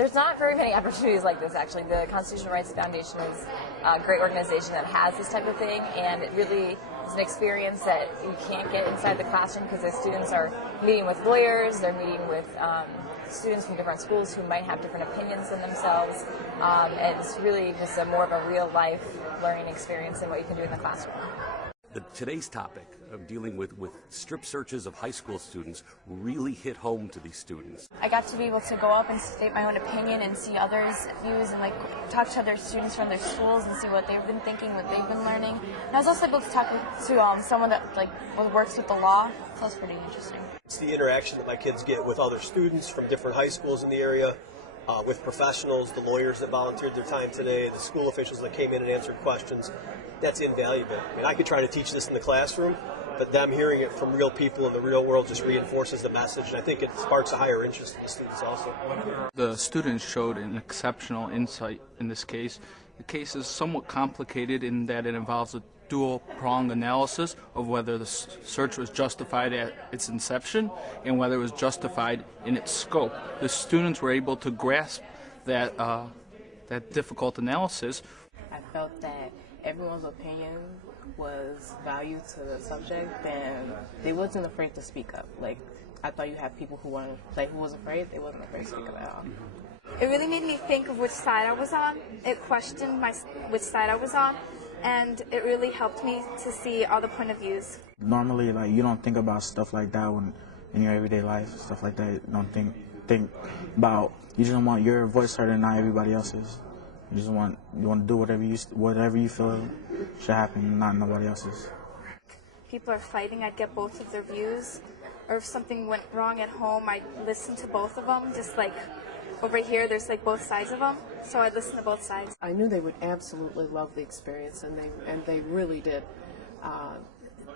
There's not very many opportunities like this, actually. The Constitutional Rights Foundation is a great organization that has this type of thing, and it really is an experience that you can't get inside the classroom because the students are meeting with lawyers, they're meeting with students from different schools who might have different opinions than themselves, and it's really just more of a real-life learning experience than what you can do in the classroom. Today's topic of dealing with strip searches of high school students really hit home to these students. I got to be able to go up and state my own opinion and see others' views and talk to other students from their schools and see what they've been thinking, what they've been learning. And I was also able to talk to someone that works with the law, so it's pretty interesting. It's the interaction that my kids get with other students from different high schools in the area, with professionals, the lawyers that volunteered their time today, the school officials that came in and answered questions. That's invaluable. I mean, I could try to teach this in the classroom, but them hearing it from real people in the real world just reinforces the message, and I think it sparks a higher interest in the students also. The students showed an exceptional insight in this case. The case is somewhat complicated in that it involves a dual-pronged analysis of whether the search was justified at its inception and whether it was justified in its scope. The students were able to grasp that difficult analysis. I felt that everyone's opinion was valued to the subject, and they wasn't afraid to speak up. I thought you had people who was afraid. They wasn't afraid to speak up at all. It really made me think of which side I was on. It questioned which side I was on, and it really helped me to see all the point of views. Normally, you don't think about stuff like that in your everyday life, stuff like that. You don't think about. You just want your voice heard and not everybody else's. You want to do whatever you feel should happen, not nobody else's. People are fighting. I'd get both of their views, or if something went wrong at home, I'd listen to both of them. Just like over here, there's both sides of them, so I'd listen to both sides. I knew they would absolutely love the experience, and they really did.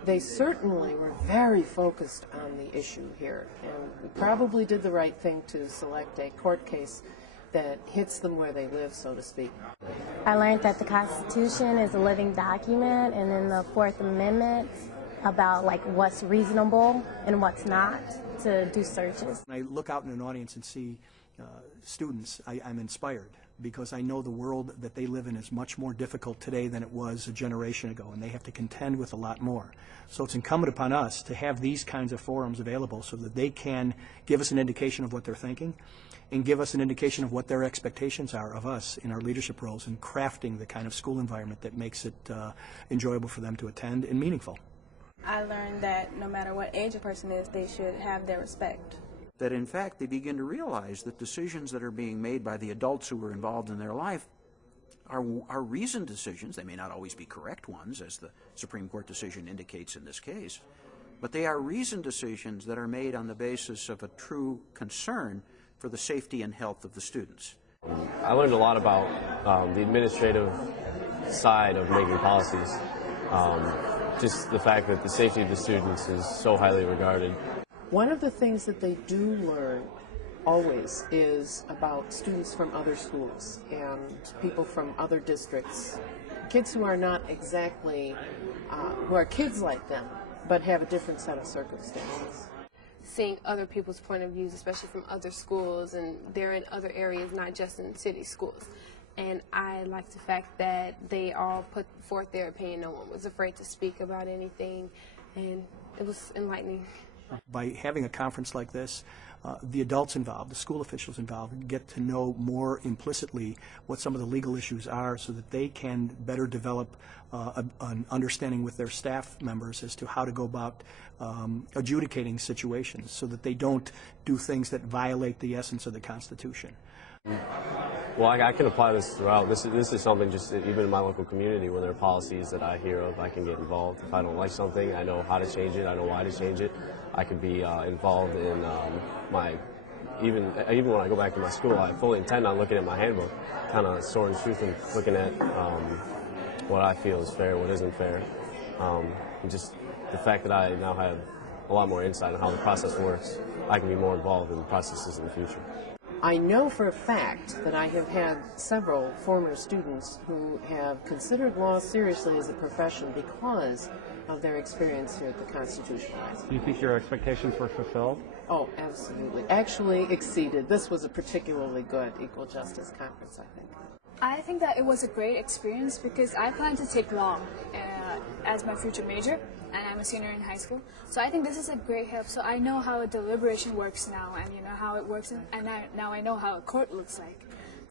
They certainly were very focused on the issue here, and we probably did the right thing to select a court case that hits them where they live, so to speak. I learned that the Constitution is a living document, and in the Fourth Amendment about what's reasonable and what's not to do searches. When I look out in an audience and see students, I'm inspired because I know the world that they live in is much more difficult today than it was a generation ago, and they have to contend with a lot more. So it's incumbent upon us to have these kinds of forums available so that they can give us an indication of what they're thinking and give us an indication of what their expectations are of us in our leadership roles in crafting the kind of school environment that makes it enjoyable for them to attend and meaningful. I learned that no matter what age a person is, they should have their respect. That in fact they begin to realize that decisions that are being made by the adults who are involved in their life are reasoned decisions. They may not always be correct ones, as the Supreme Court decision indicates in this case, but they are reasoned decisions that are made on the basis of a true concern for the safety and health of the students. I learned a lot about the administrative side of making policies. Just the fact that the safety of the students is so highly regarded. One of the things that they do learn always is about students from other schools and people from other districts, kids who are not exactly, who are kids like them, but have a different set of circumstances. Seeing other people's point of views, especially from other schools, and they're in other areas, not just in city schools. And I like the fact that they all put forth their opinion. No one was afraid to speak about anything, and it was enlightening. By having a conference like this, the adults involved, the school officials involved, get to know more implicitly what some of the legal issues are so that they can better develop an understanding with their staff members as to how to go about adjudicating situations so that they don't do things that violate the essence of the Constitution. Well, I can apply this throughout. This is something just even in my local community when there are policies that I hear of, I can get involved. If I don't like something, I know how to change it. I know why to change it. I could be involved in even when I go back to my school, I fully intend on looking at my handbook, kind of sorting truth and looking at what I feel is fair, what isn't fair. And just the fact that I now have a lot more insight on how the process works, I can be more involved in the processes in the future. I know for a fact that I have had several former students who have considered law seriously as a profession because of their experience here at the Constitutional Rights. Do you think your expectations were fulfilled? Oh, absolutely. Actually exceeded. This was a particularly good equal justice conference, I think. I think that it was a great experience because I plan to take law as my future major, and I'm a senior in high school. So I think this is a great help. So I know how a deliberation works now, and you know how it works, and now I know how a court looks like.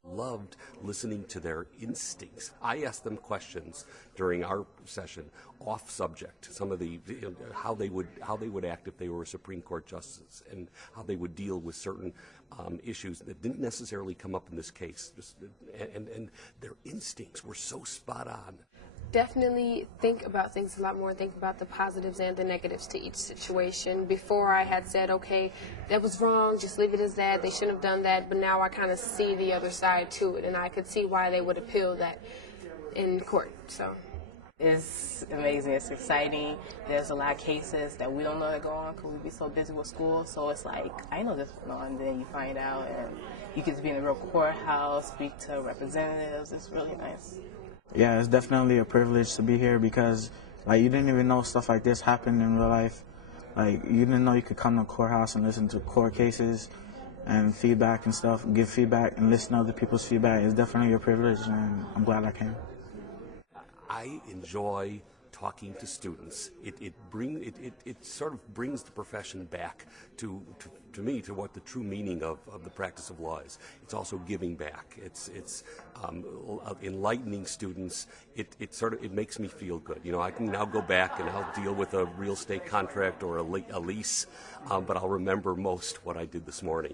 Loved listening to their instincts. I asked them questions during our session off subject, some of the how they would act if they were a Supreme Court justice, and how they would deal with certain issues that didn't necessarily come up in this case. And their instincts were so spot on. Definitely think about things a lot more, think about the positives and the negatives to each situation. Before I had said, okay, that was wrong, just leave it as that, they shouldn't have done that, but now I kind of see the other side to it, and I could see why they would appeal that in court. So it's amazing, it's exciting. There's a lot of cases that we don't know that go on because we be so busy with school, so it's like, I know this going on, and then you find out, and you get to be in the real courthouse, speak to representatives. It's really nice. Yeah, it's definitely a privilege to be here because, like, you didn't even know stuff like this happened in real life. Like, you didn't know you could come to a courthouse and listen to court cases and feedback and stuff, give feedback and listen to other people's feedback. It's definitely a privilege, and I'm glad I came. I enjoy talking to students. It sort of brings the profession back to me, to what the true meaning of the practice of law is. It's also giving back. It's enlightening students. It makes me feel good. You know, I can now go back and I'll deal with a real estate contract or a lease, but I'll remember most what I did this morning.